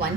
1